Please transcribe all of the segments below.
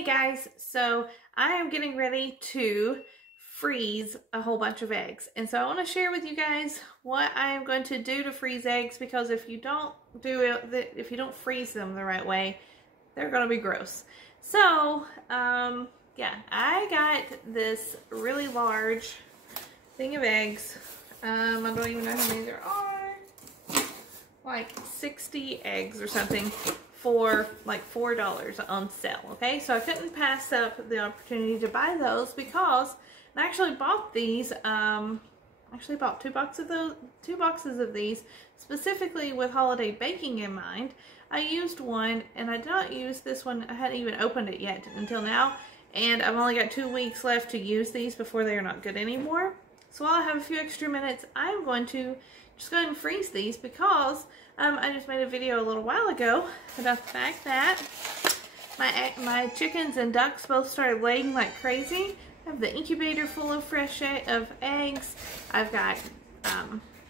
Hey guys, so I am getting ready to freeze a whole bunch of eggs, and so I want to share with you guys what I am going to do to freeze eggs, because if you don't freeze them the right way, they're going to be gross. So yeah, I got this really large thing of eggs. I don't even know how many there are, like 60 eggs or something, for like $4 on sale. Okay, so I couldn't pass up the opportunity to buy those, because I actually bought these. Actually bought two boxes of these specifically with holiday baking in mind. I used one, and I did not use this one. I hadn't even opened it yet until now, and I've only got 2 weeks left to use these before they are not good anymore. So while I have a few extra minutes, I'm going to just go ahead and freeze these, because I just made a video a little while ago about the fact that my chickens and ducks both started laying like crazy. I have the incubator full of fresh eggs. I've got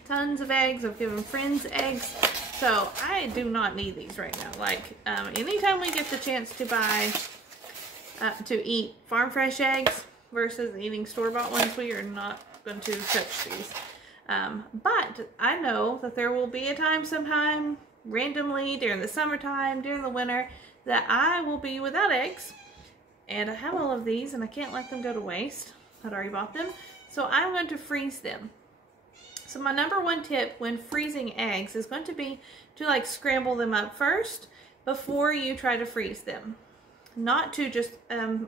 tons of eggs. I've given friends eggs. So I do not need these right now. Like anytime we get the chance to buy, to eat farm fresh eggs versus eating store-bought ones, we are not going to touch these. But I know that there will be a time sometime, randomly, during the summertime, during the winter, that I will be without eggs. And I have all of these, and I can't let them go to waste. I'd already bought them. So I'm going to freeze them. So my number one tip when freezing eggs is going to be to like scramble them up first before you try to freeze them. Not to just,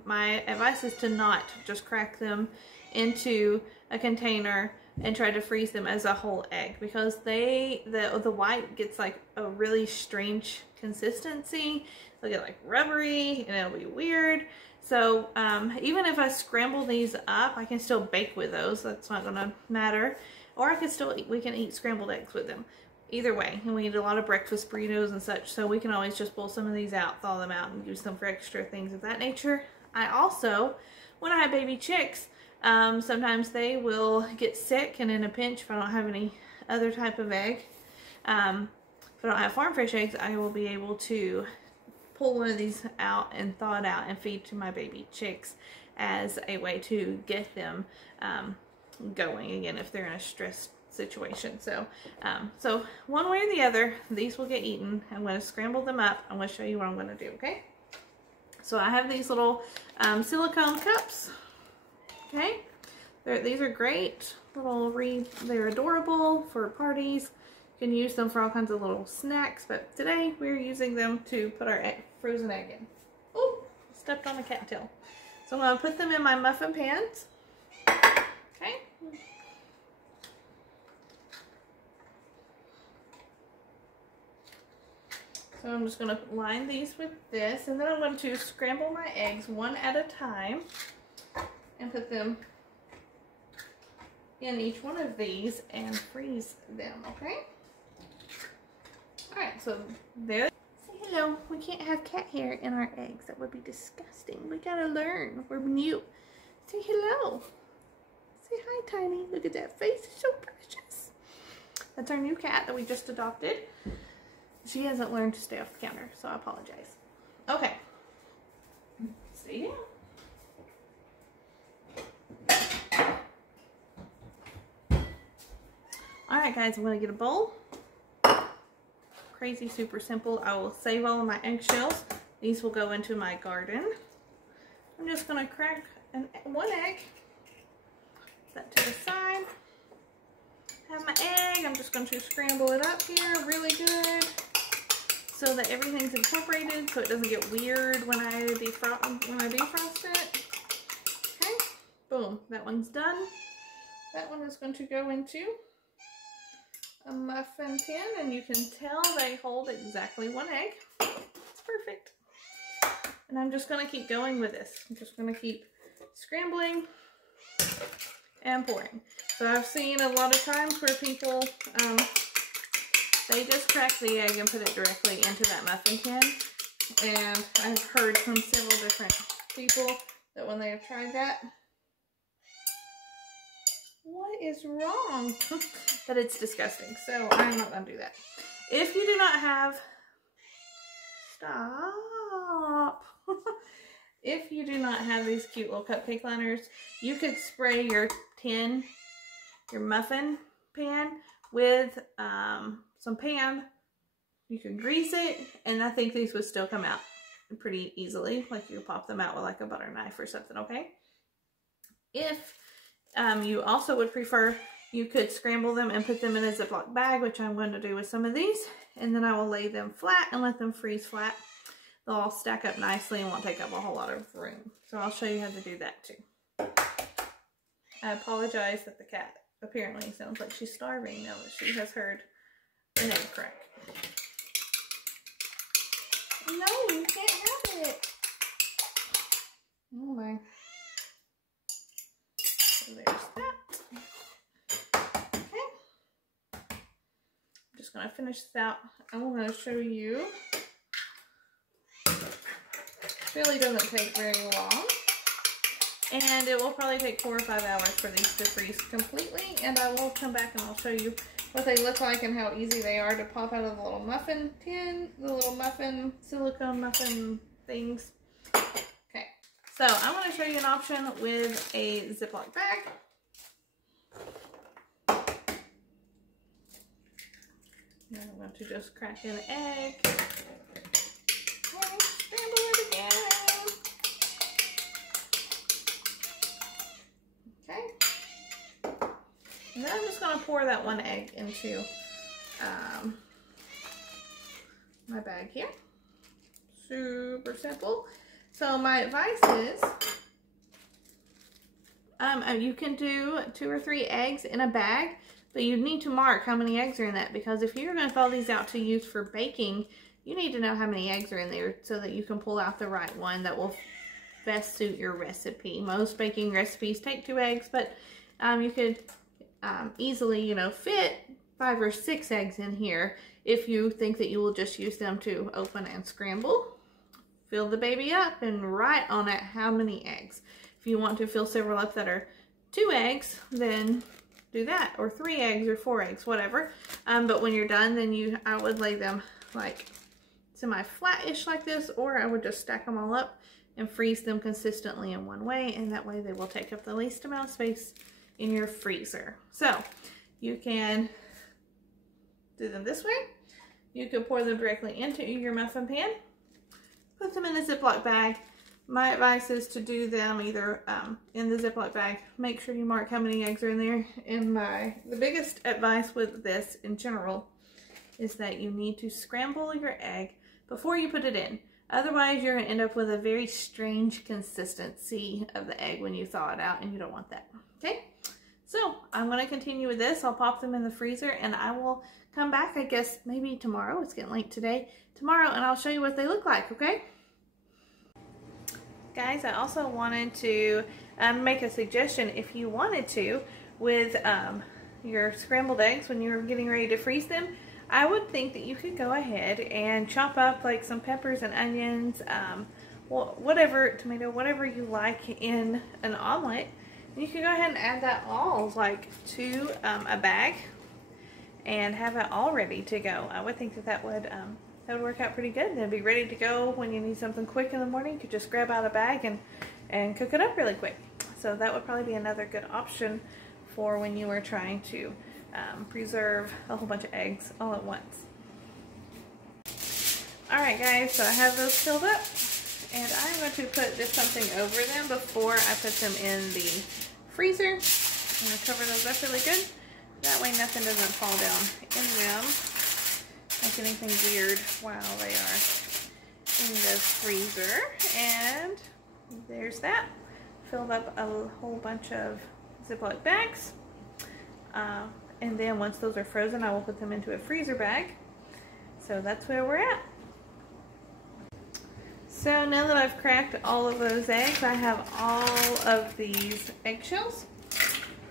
my advice is to not just crack them into a container and try to freeze them as a whole egg, because the white gets like a really strange consistency. They'll get like rubbery and it'll be weird. So even if I scramble these up, I can still bake with those. That's not gonna matter. Or I can still we can eat scrambled eggs with them. Either way, and we eat a lot of breakfast burritos and such, so we can always just pull some of these out, thaw them out, and use them for extra things of that nature. I also, when I have baby chicks, sometimes they will get sick, and in a pinch, if I don't have any other type of egg, if I don't have farm fresh eggs, I will be able to pull one of these out and thaw it out and feed to my baby chicks as a way to get them going again if they're in a stressed situation. So so one way or the other, these will get eaten. I'm going to scramble them up. I'm going to show you what I'm going to do, okay? So I have these little silicone cups. Okay, these are great little they're adorable for parties. You can use them for all kinds of little snacks, but today we're using them to put our frozen egg in. Oh, stepped on a cattail. So I'm going to put them in my muffin pans. Okay. So I'm just going to line these with this, and then I'm going to scramble my eggs one at a time and put them in each one of these and freeze them, okay? Alright, so there. Say hello. We can't have cat hair in our eggs. That would be disgusting. We gotta learn. We're new. Say hello. Say hi, Tiny. Look at that face. It's so precious. That's our new cat that we just adopted. She hasn't learned to stay off the counter, so I apologize. Okay. Stay down. Alright guys, I'm going to get a bowl. Crazy, super simple. I will save all of my eggshells. These will go into my garden. I'm just going to crack one egg. Set that to the side. Have my egg. I'm just going to scramble it up here really good, so that everything's incorporated, so it doesn't get weird when I defrost it. Okay, boom, that one's done. That one is going to go into a muffin tin, and you can tell they hold exactly one egg. It's perfect. And I'm just going to keep going with this. I'm just going to keep scrambling and pouring. So I've seen a lot of times where people, they just crack the egg and put it directly into that muffin tin. And I've heard from several different people that when they have tried that, what is wrong? That it's disgusting. So I'm not going to do that. If you do not have, stop. if you do not have these cute little cupcake liners, you could spray your tin, your muffin pan with some Pam. You could grease it, and I think these would still come out pretty easily. Like you pop them out with like a butter knife or something, okay? If you also would prefer, you could scramble them and put them in a Ziploc bag, which I'm going to do with some of these. And then I will lay them flat and let them freeze flat. They'll all stack up nicely and won't take up a whole lot of room. So I'll show you how to do that too. I apologize that the cat apparently sounds like she's starving now that she has heard an egg crack. No, you can't have it. Oh my. So there's that. Okay. I'm just going to finish this out. I'm going to show you. It really doesn't take very long. And it will probably take 4 or 5 hours for these to freeze completely. And I will come back and I'll show you what they look like and how easy they are to pop out of the little muffin tin, the little muffin, silicone muffin things. Okay, so I'm going to show you an option with a Ziploc bag. And I'm going to just crack in an egg. And scramble it again. Okay. And then I'm just going to pour that one egg into my bag here. Super simple. So my advice is, you can do 2 or 3 eggs in a bag, but you need to mark how many eggs are in that, because if you're going to thaw these out to use for baking, you need to know how many eggs are in there so that you can pull out the right one that will best suit your recipe. Most baking recipes take 2 eggs, but you could easily, you know, fit 5 or 6 eggs in here if you think that you will just use them to open and scramble. Fill the baby up and write on it how many eggs. If you want to fill several up that are 2 eggs, then do that, or 3 eggs or 4 eggs, whatever. But when you're done, then I would lay them like semi-flat-ish like this, or I would just stack them all up and freeze them consistently in one way, and that way they will take up the least amount of space in your freezer. So you can do them this way. You can pour them directly into your muffin pan, put them in a Ziploc bag. My advice is to do them either in the Ziploc bag. Make sure you mark how many eggs are in there. And the biggest advice with this in general is that you need to scramble your egg before you put it in. Otherwise, you're going to end up with a very strange consistency of the egg when you thaw it out, and you don't want that. Okay? So, I'm going to continue with this. I'll pop them in the freezer, and I will come back, I guess, maybe tomorrow. It's getting late today. Tomorrow, and I'll show you what they look like, okay? Guys, I also wanted to make a suggestion. If you wanted to, with your scrambled eggs, when you're getting ready to freeze them, I would think that you could go ahead and chop up like some peppers and onions, whatever, tomato, whatever you like in an omelet. You can go ahead and add that all like to a bag and have it all ready to go. I would think that would work out pretty good. It'd be ready to go when you need something quick in the morning. You could just grab out a bag and cook it up really quick. So that would probably be another good option for when you were trying to preserve a whole bunch of eggs all at once. Alright guys, so I have those filled up, and I'm going to put just something over them before I put them in the freezer. I'm going to cover those up really good. That way nothing doesn't fall down in them, like anything weird while they are in the freezer. And there's that. Filled up a whole bunch of Ziploc bags. And then once those are frozen, I will put them into a freezer bag. So that's where we're at. So now that I've cracked all of those eggs, I have all of these eggshells.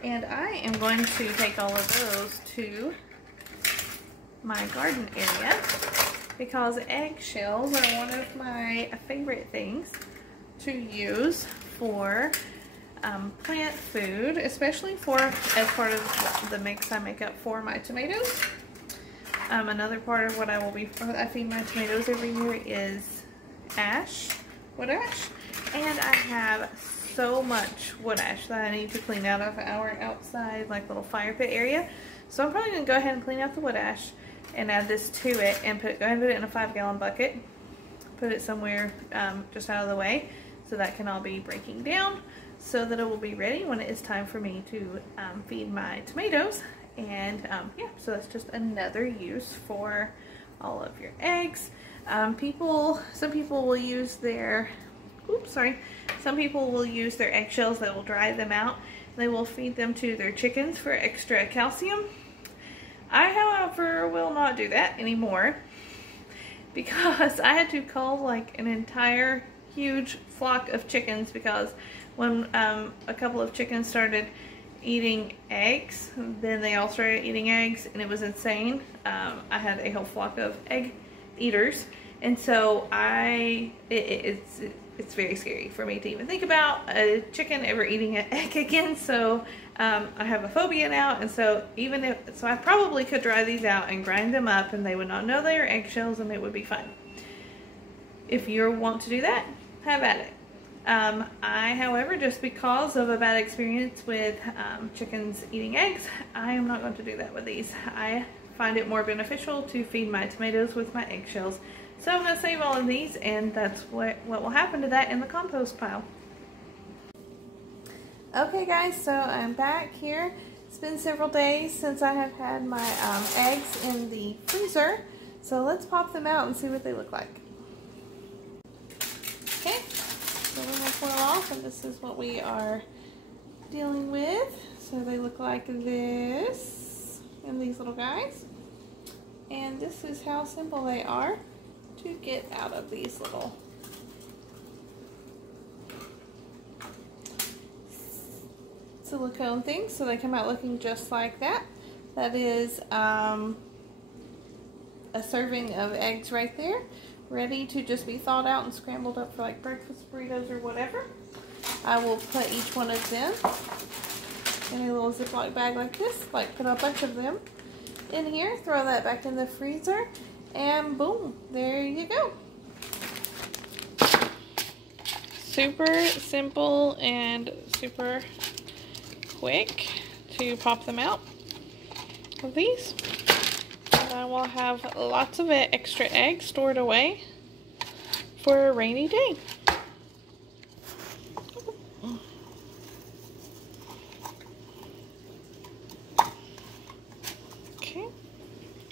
And I am going to take all of those to my garden area, because eggshells are one of my favorite things to use for plant food, especially as part of the mix I make up for my tomatoes. Another part of what I feed my tomatoes every year is ash wood ash. And I have so much wood ash that I need to clean out of our outside like little fire pit area. So I'm probably going to go ahead and clean out the wood ash and add this to it and go ahead and put it in a 5-gallon bucket. Put it somewhere just out of the way so that can all be breaking down so that it will be ready when it is time for me to feed my tomatoes. And yeah, so that's just another use for all of your eggs. Some people will use their some people will use their eggshells. They will dry them out. They will feed them to their chickens for extra calcium. I, however, will not do that anymore because I had to cull like an entire huge flock of chickens because when a couple of chickens started eating eggs, then they all started eating eggs and it was insane. I had a whole flock of egg eaters, and so it's very scary for me to even think about a chicken ever eating an egg again. So I have a phobia now, and so I probably could dry these out and grind them up and they would not know they are eggshells and it would be fine. If you want to do that, have at it. I, however, just because of a bad experience with chickens eating eggs, I am not going to do that with these. I find it more beneficial to feed my tomatoes with my eggshells. So I'm going to save all of these, and that's what will happen to that in the compost pile. Okay guys, so I'm back here. It's been several days since I have had my eggs in the freezer. So let's pop them out and see what they look like. Okay, so we will foil off, and this is what we are dealing with. So they look like this, and these little guys. And this is how simple they are to get out of these little silicone things. So they come out looking just like that. That is a serving of eggs right there, ready to just be thawed out and scrambled up for like breakfast burritos or whatever. I will put each one of them in a little Ziploc bag like this, like put a bunch of them in here, throw that back in the freezer, and boom, there you go. Super simple and super quick to pop them out of these. And I will have lots of extra eggs stored away for a rainy day. Okay,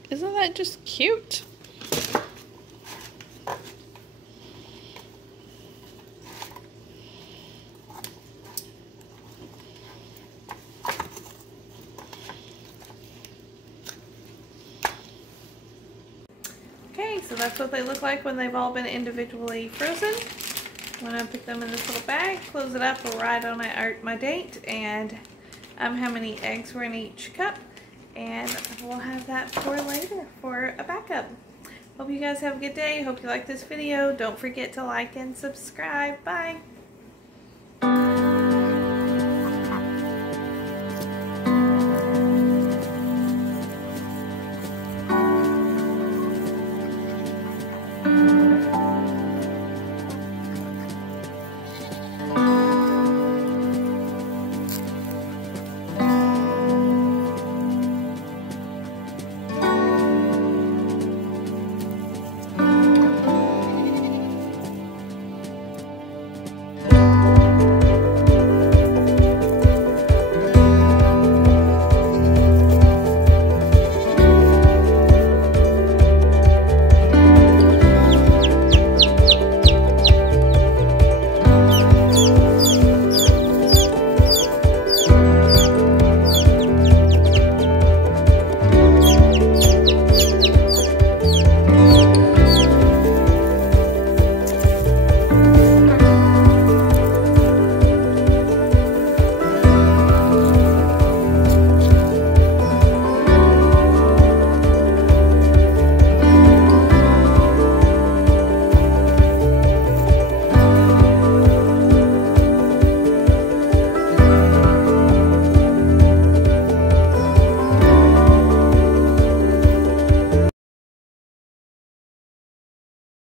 isn't that just cute? Okay, so that's what they look like when they've all been individually frozen. I'm going to put them in this little bag, close it up, write on my date, and how many eggs were in each cup, and we'll have that for later for a backup. Hope you guys have a good day. Hope you like this video. Don't forget to like and subscribe. Bye!